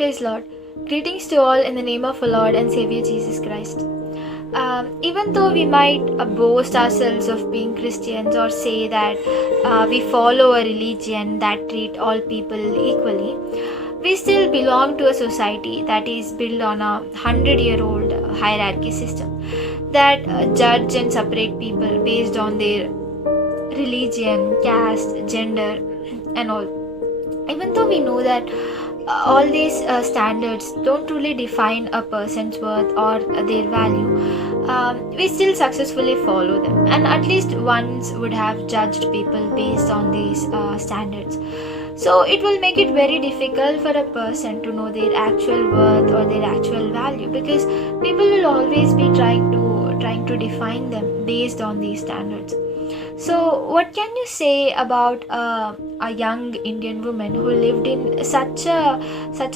Praise Lord. Greetings to all in the name of our Lord and Savior Jesus Christ. Even though we might boast ourselves of being Christians or say that we follow a religion that treat all people equally, we still belong to a society that is built on a 100-year-old hierarchy system that judge and separate people based on their religion, caste, gender, and all. Even though we know that all these standards don't truly define a person's worth or their value, we still successfully follow them, and at least once would have judged people based on these standards. So it will make it very difficult for a person to know their actual worth or their actual value, because people will always be trying to define them based on these standards. So, what can you say about a young Indian woman who lived in such a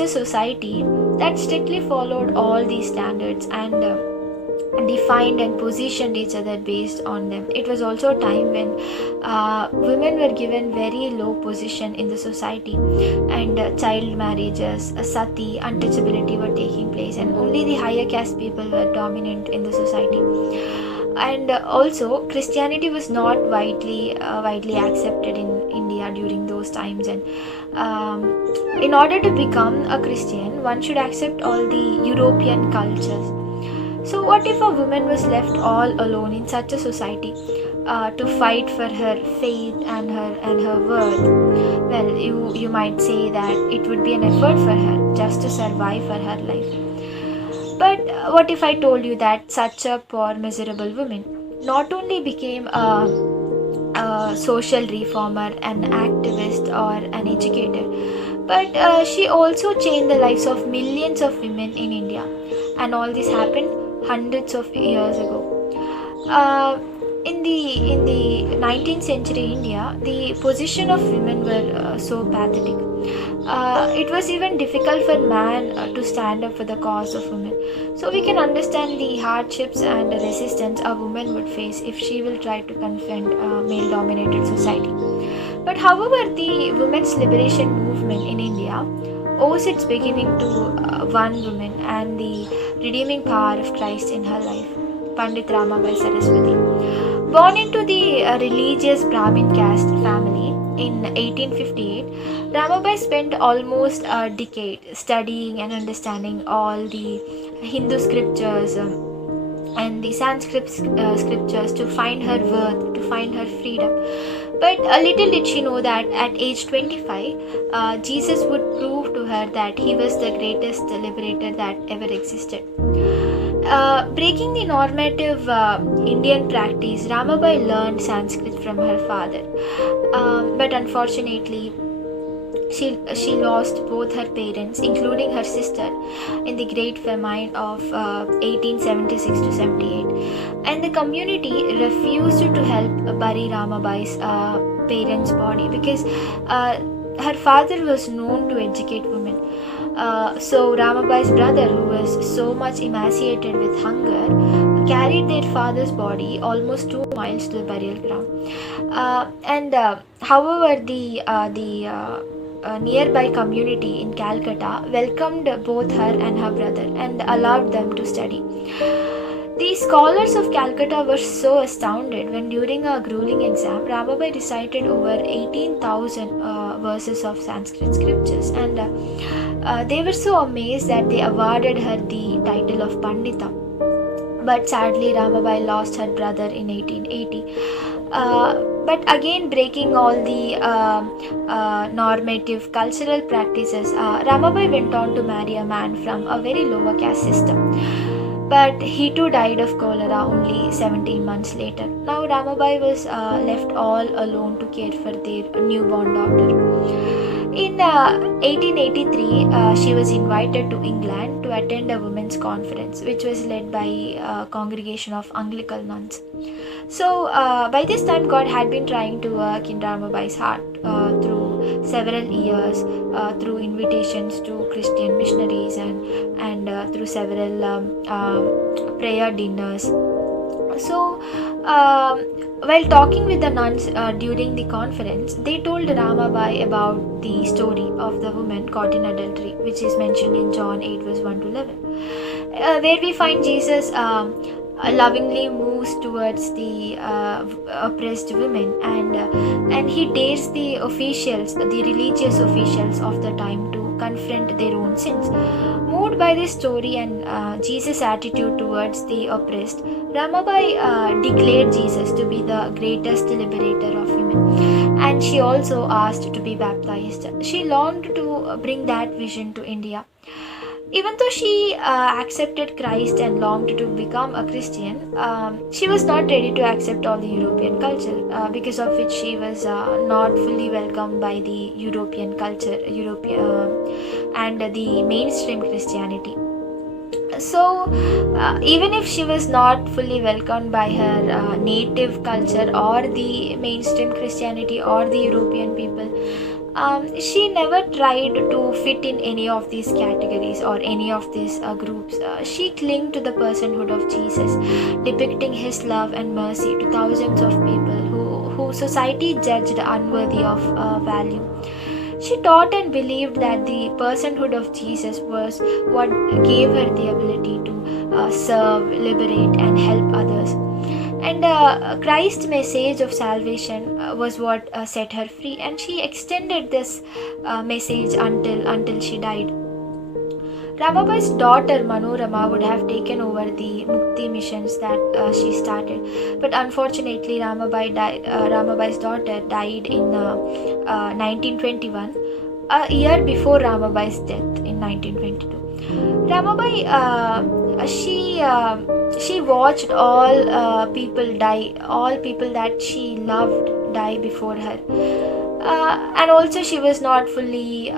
society that strictly followed all these standards and defined and positioned each other based on them? It was also a time when women were given very low position in the society, and child marriages, sati, untouchability were taking place, and only the higher caste people were dominant in the society. And also Christianity was not widely accepted in India during those times, and in order to become a Christian, one should accept all the European cultures. So what if a woman was left all alone in such a society to fight for her faith and her worth? Well, you might say that it would be an effort for her just to survive for her life. But what if I told you that such a poor, miserable woman not only became a social reformer, an activist, or an educator, but she also changed the lives of millions of women in India, and all this happened hundreds of years ago. In the 19th century India, the position of women were so pathetic. It was even difficult for man to stand up for the cause of women. So we can understand the hardships and the resistance a woman would face if she will try to confront male-dominated society. But however, the women's liberation movement in India owes its beginning to one woman and the redeeming power of Christ in her life, Pandit Ramabai Saraswati. Born into the religious Brahmin caste family in 1858, Ramabai spent almost a decade studying and understanding all the Hindu scriptures and the Sanskrit scriptures to find her worth, to find her freedom. But little did she know that at age 25, Jesus would prove to her that he was the greatest liberator that ever existed. Breaking the normative Indian practice, Ramabai learned Sanskrit from her father. But unfortunately, she lost both her parents, including her sister, in the Great Famine of 1876 to 78. And the community refused to help bury Ramabai's parents' body, because her father was known to educate women. So Ramabai's brother, who was so much emaciated with hunger, carried their father's body almost 2 miles to the burial ground. However, the nearby community in Calcutta welcomed both her and her brother and allowed them to study. The scholars of Calcutta were so astounded when, during a grueling exam, Ramabai recited over 18,000 verses of Sanskrit scriptures, and they were so amazed that they awarded her the title of Pandita. But sadly, Ramabai lost her brother in 1880. But again, breaking all the normative cultural practices, Ramabai went on to marry a man from a very lower caste system. But he too died of cholera only 17 months later. Now Ramabai was left all alone to care for their newborn daughter. In 1883, she was invited to England to attend a women's conference, which was led by a congregation of Anglican nuns. So by this time, God had been trying to work in Ramabai's heart through several years, through invitations to Christian missionaries and through several prayer dinners. So Um, while talking with the nuns during the conference, they told Ramabai about the story of the woman caught in adultery, which is mentioned in John 8, verse 1 to 11, where we find Jesus lovingly moves towards the oppressed women, and he dares the officials, the religious officials of the time, to confront their own sins. Moved by this story and Jesus' attitude towards the oppressed, Ramabai declared Jesus to be the greatest liberator of women, and she also asked to be baptized. She longed to bring that vision to India. Even though she accepted Christ and longed to become a Christian, she was not ready to accept all the European culture, because of which she was not fully welcomed by the European culture, and the mainstream Christianity. So, even if she was not fully welcomed by her native culture or the mainstream Christianity or the European people, she never tried to fit in any of these categories or any of these groups. She clung to the personhood of Jesus, depicting his love and mercy to thousands of people who society judged unworthy of value. She taught and believed that the personhood of Jesus was what gave her the ability to serve, liberate, and help others. And Christ's message of salvation was what set her free, and she extended this message until she died. Ramabai's daughter Manorama would have taken over the Mukti missions that she started, but unfortunately Ramabai's daughter died in 1921, a year before Ramabai's death in 1922. Ramabai, she watched all people die, all people that she loved die before her, and also she was not fully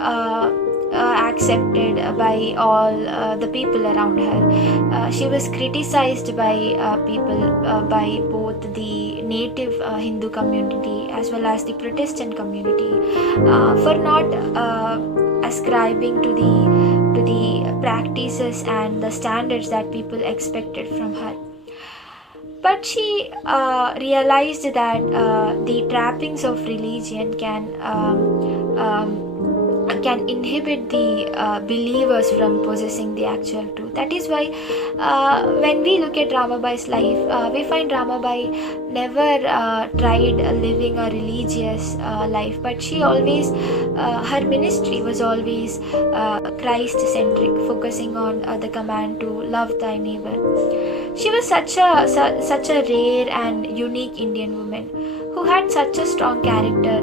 accepted by all the people around her. She was criticized by people, by both the native Hindu community as well as the Protestant community, for not ascribing to the practices and the standards that people expected from her. But she realized that the trappings of religion can inhibit the believers from possessing the actual truth. That is why when we look at Ramabai's life, we find Ramabai never tried living a religious life, but she always, her ministry was always Christ-centric, focusing on the command to love thy neighbor. She was such a rare and unique Indian woman who had such a strong character,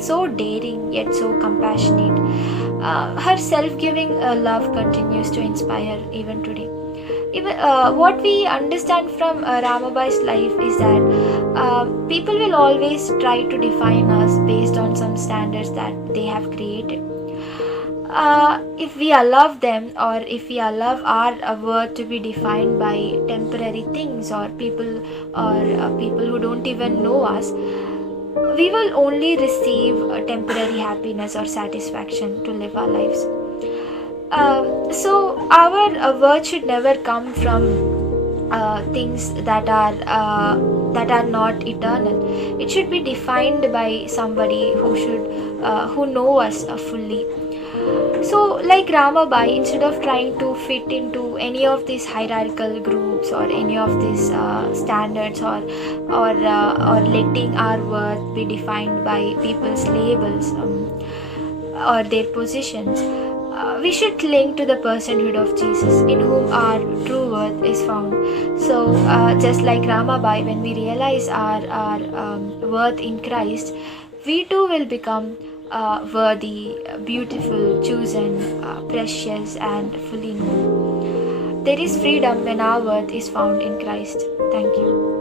so daring yet so compassionate. Her self-giving love continues to inspire even today. What we understand from Ramabai's life is that people will always try to define us based on some standards that they have created. If we allow them, or if we allow our worth to be defined by temporary things or people who don't even know us, we will only receive a temporary happiness or satisfaction to live our lives. So our worth should never come from things that are not eternal. It should be defined by somebody who know us fully. So, like Ramabai, instead of trying to fit into any of these hierarchical groups or any of these standards, or letting our worth be defined by people's labels or their positions, we should cling to the personhood of Jesus, in whom our true worth is found. So, just like Ramabai, when we realize our worth in Christ, we too will become worthy, beautiful, chosen, precious, and fully known. There is freedom when our worth is found in Christ. Thank you.